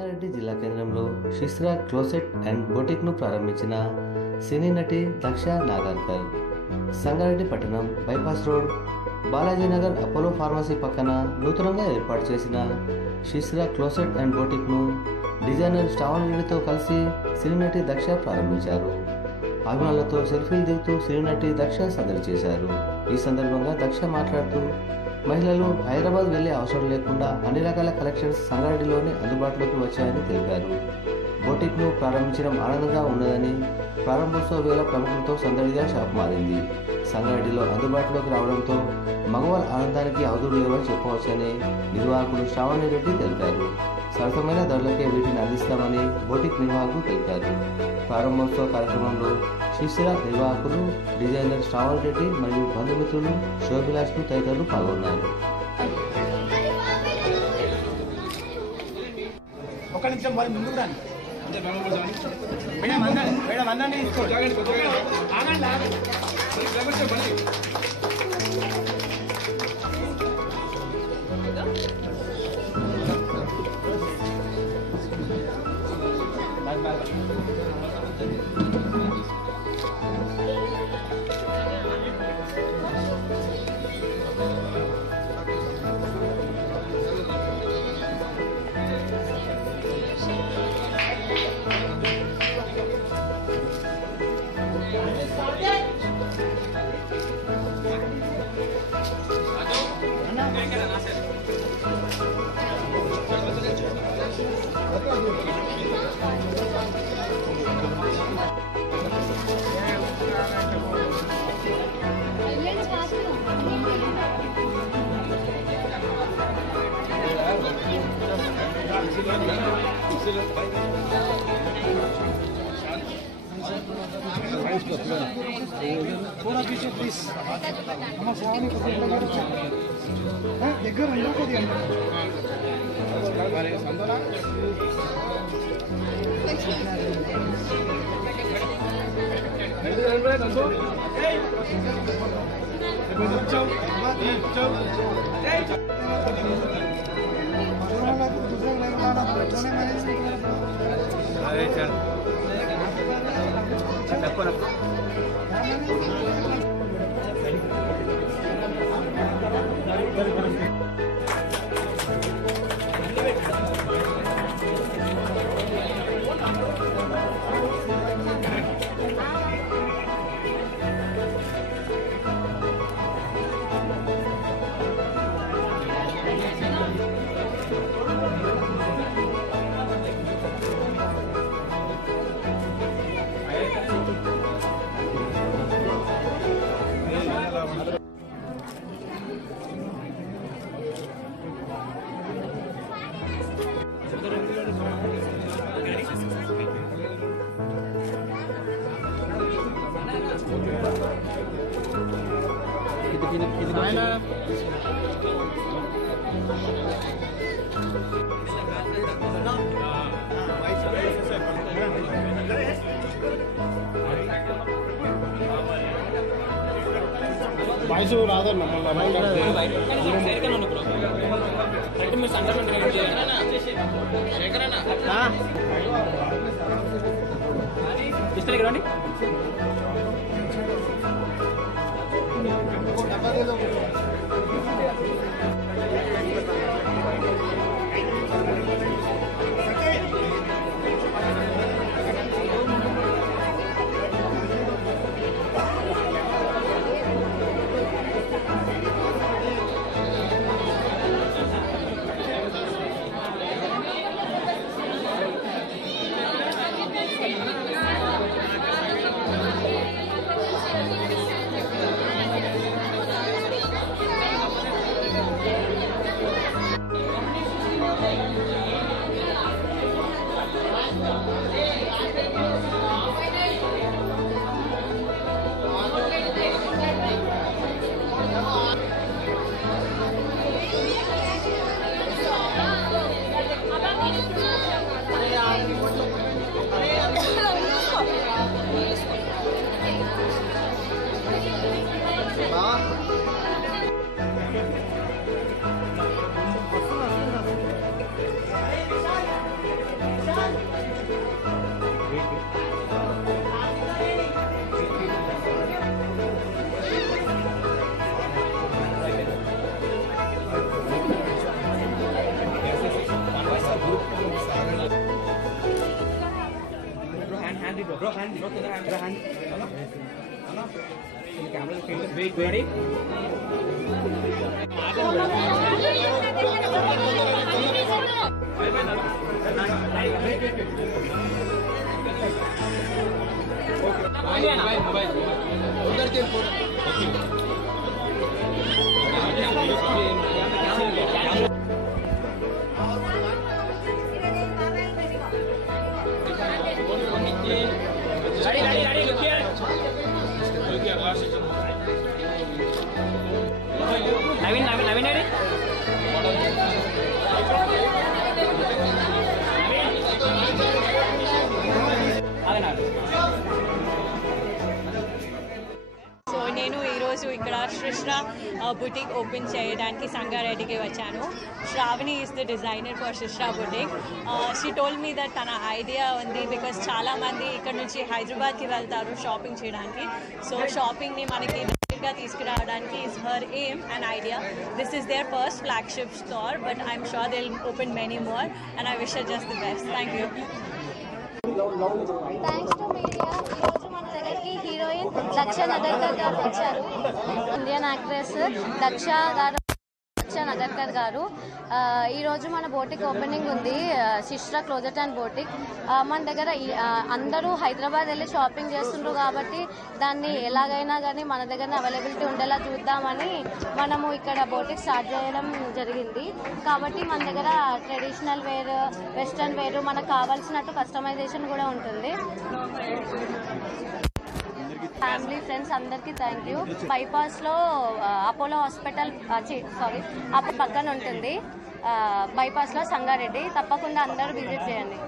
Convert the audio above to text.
సంగారెడ్డి జిల్లా కేంద్రంలో శిశ్రా closet and బొటిక్ను ప్రారంభించిన సినీ నటి దక్ష నాగర్కర్ సంగారెడ్డి పట్టణం bypass road Balaji Nagar Apollo pharmacy పక్కన నూతనంగా ఏర్పాటు చేసిన శిశ్రా క్లోసెట్ అండ్ బొటిక్ను డిజైనర్ శ్రావణ్ రెడ్డితో కలిసి సినీ నటి దక్ష ప్రారంభించారు. అభిమానులతో సెల్ఫీలు దిగుతూ సినీ నటి దక్ష సందడి చేశారు. ఈ సందర్భంగా దక్ష మాట్లాడుతూ మహిళలు హైదరాబాద్ వెళ్లే అవసరం లేకుండా అన్ని రకాల కలెక్షన్స్ సంగారెడ్డిలోనే అందుబాటులోకి వచ్చాయని తెలిపారు. బొటిక్ను ప్రారంభించడం ఆనందంగా ఉన్నదని, ప్రారంభోత్సవ వేళ ప్రముఖులతో సందడిగా షాప్ మారింది. సంగారెడ్డిలో అందుబాటులోకి రావడంతో మగవాళ్ళ ఆనందానికి అవధులు లేవని చెప్పవచ్చని నిర్వాహకులు శ్రావణ్ రెడ్డి తెలిపారు. సరసమైన ధరలకే వీటిని అందిస్తామని బొటిక్ నిర్వాహకులు తెలిపారు. ప్రారంభోత్సవ కార్యక్రమంలో శిశ్రా నిర్వాహకులు, డిజైనర్ శ్రావణ్ రెడ్డి మరియు బంధుమిత్రులు, శోభిలాష్లు తదితరులు పాల్గొన్నారు. ఒక నిమిషం మరి ముందుకు రండి. थोड़ा पीछे प्लीज हमारे सामने దగ్గర వాయిస్ రాదన్న ఇస్తానికి రండి. नवीन रेडी నేను ఈరోజు ఇక్కడ సృష్ణ బుటిక్ ఓపెన్ చేయడానికి సంగారెడ్డికి వచ్చాను. Sravani is the designer for సృష్ణ boutique. She told me that తన ఐడియా ఉంది బికాస్ చాలామంది ఇక్కడ నుంచి హైదరాబాద్కి వెళ్తారు షాపింగ్ చేయడానికి. సో షాపింగ్ని మనకి గా తీసుకురావడానికి is her aim and idea. This is their first flagship store but I'm sure they will open many more and I wish her just the best. Thank you. Thanks to media. ఈరోజు మన దగ్గరికి heroine Daksha Nagarkar గారు వచ్చారు. Indian actress Daksha Nagarkar గారు. ఈరోజు మన boutique opening ఉంది, శిష్రా closet and boutique. మన దగ్గర అందరూ హైదరాబాద్ వెళ్ళి షాపింగ్ చేస్తుండ్రు కాబట్టి దాన్ని ఎలాగైనా కానీ మన దగ్గర అవైలబిలిటీ ఉండేలా చూద్దామని మనము ఇక్కడ బోటిక్ స్టార్ట్ చేయడం జరిగింది. కాబట్టి మన దగ్గర ట్రెడిషనల్ వేర్, వెస్ట్రన్ వేర్, మనకు కావాల్సినట్టు కస్టమైజేషన్ కూడా ఉంటుంది. ఫ్యామిలీ ఫ్రెండ్స్ అందరికీ థ్యాంక్ యూ. బైపాస్లో అపోలో హాస్పిటల్ పక్కన ఉంటుంది, బైపాస్లో సంగారెడ్డి. తప్పకుండా అందరూ విజిట్ చేయండి.